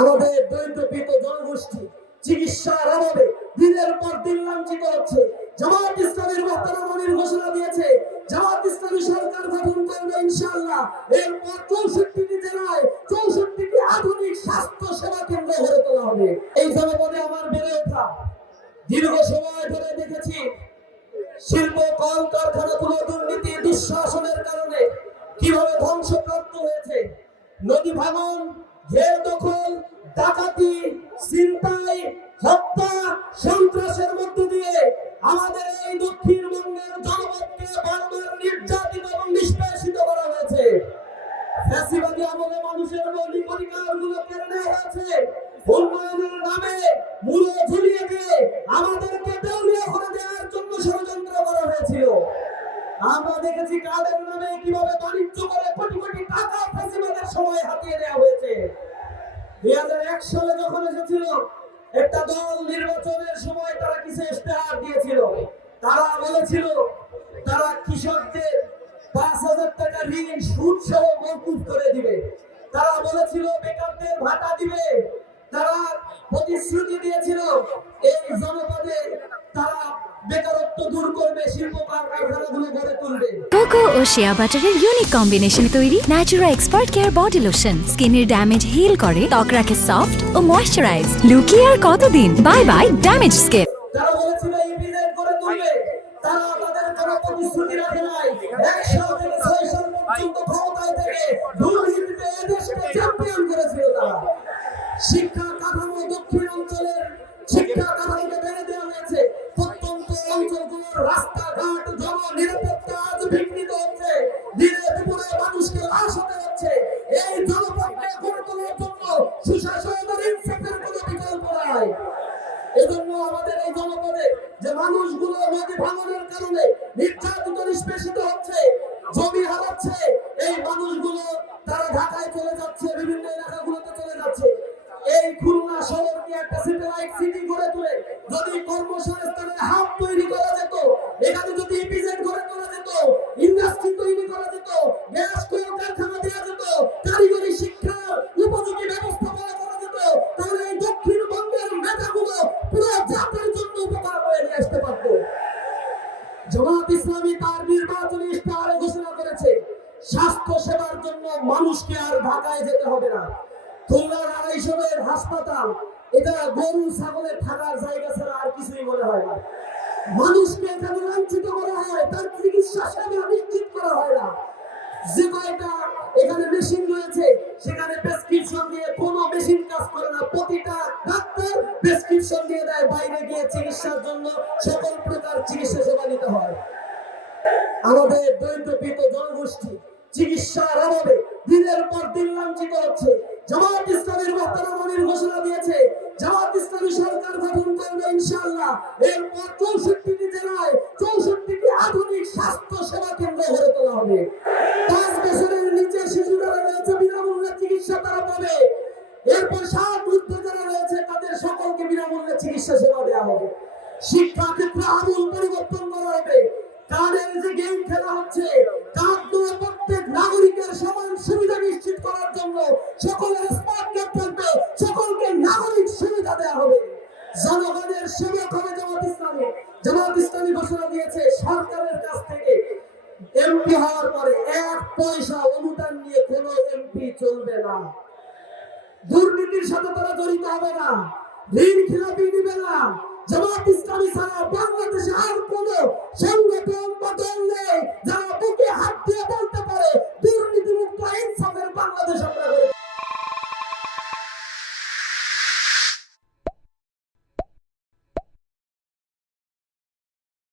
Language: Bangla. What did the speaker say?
আমাদের দরিদ্রপীড়িত জনগোষ্ঠী চিকিৎসার অভাবে দিনের পর দিন লাঞ্ছিত হচ্ছে। জামাত ইসলামীর মহতারামণির ঘোষণা দিয়েছে জামাত ইসলামী সরকার গঠন করবে ইনশাআল্লাহ। এরপর 64টি জেলায় 64টি আধুনিক স্বাস্থ্য সেবা কেন্দ্র গড়ে তোলা হবে। এই জনপদে আমার বেড়ে ওঠা, দীর্ঘ সময় ধরে দেখেছি শিল্প কল কারখানাগুলো দুর্নীতি দুঃশাসনের কারণে কিভাবে ধ্বংসপ্রাপ্ত হয়েছে। নদী ভাঙন, ঘের দখল, ডাকাতি, ছিনতাই, হত্যা, সন্ত্রাসের মধ্য দিয়ে আমাদের এই দক্ষিণবঙ্গের জনপদকে বারবার নির্যাতিত এবং নিষ্পেষিত করা হয়েছে। ফ্যাসিবাদী আমলে মানুষের মৌলিক অধিকারগুলো কেড়ে নেওয়া হয়েছে। উন্নয়নের নামে মূল্য ঝুলিয়ে দিয়ে আমাদেরকে দেউলিয়া করে দেওয়ার জন্য ষড়যন্ত্র করা হয়েছিল। আমরা দেখেছি কাদের নামে কিভাবে বাণিজ্য করে কোটি কোটি টাকা ফ্যাসিবাদের সময় হাতিয়ে দেওয়া হয়েছে। 2001 সালে যখন এসেছিল একটা দল, নির্বাচনের সময় তারা কিছু ইশতেহার দিয়েছিল। তারা বলেছিল তারা কৃষকদের 5,000 টাকা ঋণ সুদ সহ মওকুফ করে দিবে। তারা বলেছিল বেকারদের ভাতা দিবে। তারা প্রতিশ্রুতি দিয়েছিল এই জনপদে তারা বেকারত্ব দূর করবে, শিল্প কারখানাগুলো গড়ে তুলবে। কোকো ও শিয়া বাটারের ইউনিক কম্বিনেশনে তৈরি Natura expert care body lotion স্কিনের ড্যামেজ হিল করে, ত্বক রাখে সফট ও ময়েশ্চারাইজ। লুকিয়ে আর কতদিন? Bye bye damage skin. তারা বলেছিল ইপিজেড করে তুলবে, তারা তাদের কোনো প্রতিশ্রুতি রাখে নাই। 1 সাল থেকে 6 সাল পর্যন্ত ক্ষমতায় থেকে দুর্নীতিতে এদেশকে চ্যাম্পিয়ন করেছিল তারা। শিক্ষা কাঠামো দক্ষিণ অঞ্চলের শিক্ষা কাঠামোকে ভেঙে দেওয়া হয়েছে। প্রত্যন্ত অঞ্চলগুলোর রাস্তাঘাট জননিরাপত্তা আজ বিঘ্নিত হচ্ছে। দিনে দুপুরে মানুষকে লাশ হতে হচ্ছে। এই জনপদকে গড়ে তোলার জন্য সুশাসন আর ইনসাফের কোনো বিকল্প নাই। এজন্য আমাদের এই জনপদে যে মানুষগুলো নদী ভাঙনের কারণে নির্যাতিত নিষ্পেষিত হচ্ছে, জমি হারাচ্ছে, এই মানুষগুলো তারা ঢাকায় চলে যাচ্ছে, বিভিন্ন এলাকাগুলোতে চলে যাচ্ছে। এই খুলনা শহরকে একটা স্যাটেলাইট সিটি গড়ে তুলে যদি কর্মসংস্থানের হাব তৈরি করা যেত, এখানে যদি ইপিজেড গড়ে তোলা যেত, ইন্ডাস্ট্রি তৈরি করা যেত, গ্যাস কল কারখানা দেওয়া যেত, কারিগরি শিক্ষার উপযোগী ব্যবস্থাপনা করা যেত, তাহলে এই দক্ষিণবঙ্গের মেধাগুলো পুরো জাতির জন্য উপকার হয়ে নিয়ে আসতে পারত। জামাত ইসলামী তার নির্বাচনী ইশতেহারে ঘোষণা করেছে স্বাস্থ্য সেবার জন্য মানুষকে আর ঢাকায় যেতে হবে না। খুলনার 250 বেড হাসপাতাল, এটা গরু ছাগলের থাকার জায়গা ছাড়া আর কিছুই মনে হয় না। মানুষকে এখানে লাঞ্ছিত করা হয়, তার চিকিৎসা সেবা নিশ্চিত করা হয় না। যে কয়টা এখানে মেশিন রয়েছে সেখানে প্রেসক্রিপশন দিয়ে কোনো মেশিন কাজ করে না। প্রতিটা ডাক্তার প্রেসক্রিপশন দিয়ে দেয়, বাইরে গিয়ে চিকিৎসার জন্য সকল প্রকার চিকিৎসা সেবা নিতে হয়। আমাদের দরিদ্রপীড়িত জনগোষ্ঠী চিকিৎসার অভাবে দিনের পর দিন লাঞ্ছিত হচ্ছে। জামাত ইসলামীর মহতারামণির ঘোষণা দিয়েছে জামাত ইসলামী সরকার গঠন করবে ইনশাআল্লাহ। এরপর 64টি জেলায় 64টি আধুনিক স্বাস্থ্য সেবা কেন্দ্র গড়ে তোলা হবে। 5 বছরের নিচে শিশু যারা রয়েছে বিনামূল্যে চিকিৎসা তারা পাবে। এরপর 7 বৃদ্ধ যারা রয়েছে তাদের সকলকে বিনামূল্যে চিকিৎসা সেবা দেওয়া হবে। শিক্ষা ক্ষেত্রে আমূল পরিবর্তন করা হবে। কাদের যে গেম খেলা হচ্ছে, প্রত্যেক নাগরিকের সমান সুবিধা নিশ্চিত করার জন্য সকলের স্মার্ট কার্ড থাকবে, সকলকে নাগরিক সুবিধা দেওয়া হবে। জনগণের সেবক হবে জামাত ইসলামী। জামাত ইসলামী ঘোষণা দিয়েছে সরকারের কাছ থেকে এমপি হওয়ার পরে 1 পয়সা অনুদান নিয়ে কোনো এমপি চলবে না। দুর্নীতির সাথে তারা জড়িত হবে না, ঋণ খিলাপি নিবে না। জামাত ইসলামী ছাড়া বাংলাদেশে আর কোন সংগঠন বা দল নেই যারা